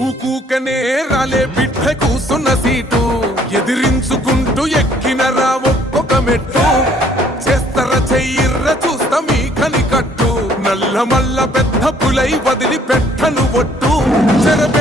ఊకూకనే రాలే బిడ్డ కూసున్న సీటు ఎదిరించుకుంటూ ఎక్కినరా ఒక్కొక్క మెట్టు చేస్తర చెయ్యిర్ర చూస్తా మీ కని కట్టు నల్ల మల్ల పెద్ద పులై వదిలి పెట్టను ఒట్టు చెరబె